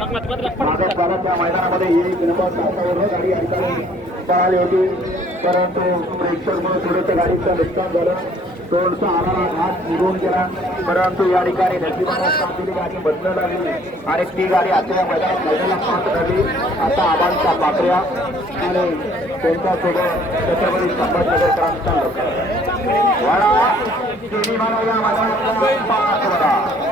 मागच त्या मैदानामध्ये एक नंबर गाडी या पळाली होती. परंतु प्रेक्षक म्हणून थोडंसं गाडीचं नुकसान झालं. थोडसा आम्हाला हात निघून गेला. परंतु या ठिकाणी नशिबाने गाडी बदलत आली आणि ती गाडी आता या मैदानात मैदानाला पास झाली आता आबांचा पाकऱ्या आणि त्यांच्यासोबत छत्रपती संभाजीनगरकरांचा वडा. या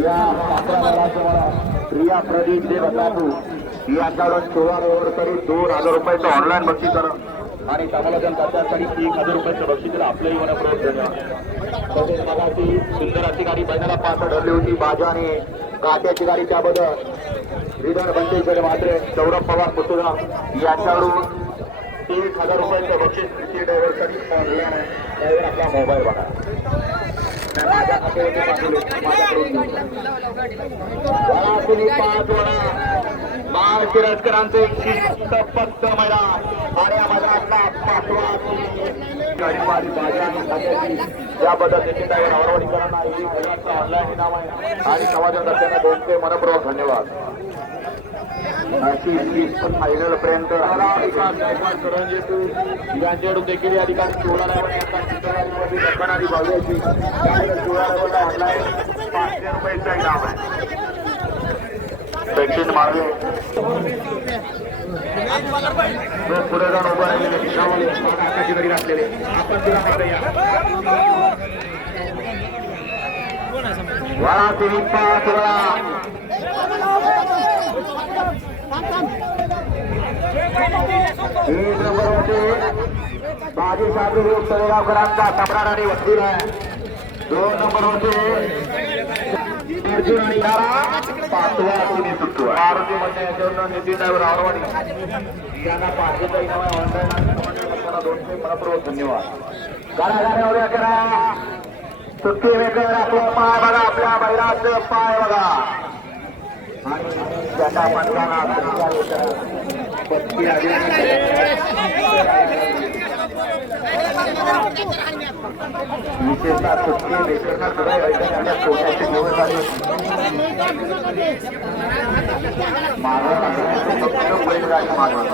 या पात्राला प्रिया प्रदीप देव बाबू यांच्याकडून सोळा ओव्हर तरी दोन हजार रुपयाचं ऑनलाईन बक्षीस करा आणि समालोचन करण्यासाठी एक हजार रुपयाचं बक्षीस दिलं मला प्रयोग झाला. तसेच मला ती सुंदर अशी गाडी बैलाला पास ठरली होती बाजाने. आणि काट्याची गाडी त्याबद्दल. विधान बंदेश्वर मात्रे सौरभ पवार पुतुरा यांच्याकडून एक हजार रुपयांचं बक्षीस ती ड्रायव्हरसाठी ऑनलाईन आहे. आपला मोबाईल बघा. माझ्या खात्यावरती पाच वळा बाळ शिरस्करांचं एक मैदान. आणि या पाचवा या पद्धतीने ड्रायव्हर आवडीकरांना ही मैदानचं ऑनलाईन इनाम आहे आणि समाजातर्फे दोनशे मनपूर्वक धन्यवाद फायनल पर्यंत यांच्याकडून देखील या ठिकाणी सोळा ऑनलाईन पाचशे इनाम आहे दक्षिण मागे. पुढे जाऊन उभा राहिलेले किशावाले आकाशी घरी घातलेले आपण तिला मागे तुम्ही पाच एक नंबर होते बाजी तळेगावकरांचा सम्राट आणि वकील आहे दोन नंबर होते अर्जुन आणि तारा पाचवा कुणी सुटतो मारुती मध्ये याच्यावरून नितीन ड्रायव्हर आवडवाडी यांना पाचशेचा इनाम ऑनलाईन दोनशे मनपूर्वक धन्यवाद. गाड्या गाड्या उद्या करा. सुट्टी वेगळं आपला पाय बघा आपल्या बैलाचं पाय बघा. आणि त्याचा विशेषतः सुट्टी बेसरकार सुद्धा यांच्या पोटाचे दिवस आहे फक्त बैलगाडी मालक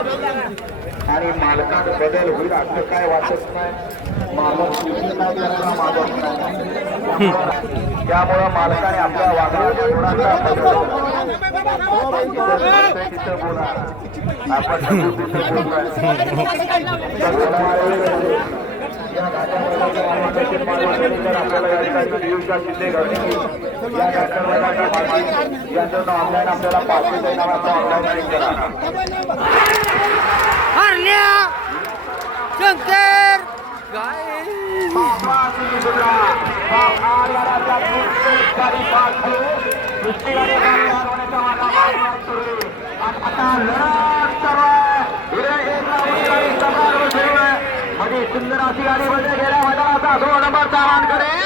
आणि मालकात बदल होईल असं काय वाटत नाही मालक कृषी नाही त्यामुळं मालकाने आपल्या वागण्याच्या गुणाचा बदल बोला आपण या आपल्याला ऑनलाईन आपल्याला पाचशे देणार आपलं ऑनलाईन करा हरल्या शंकर काय सुंदर अशी गाडी मध्ये गेल्या मैदानाचा दोन नंबर सामान करे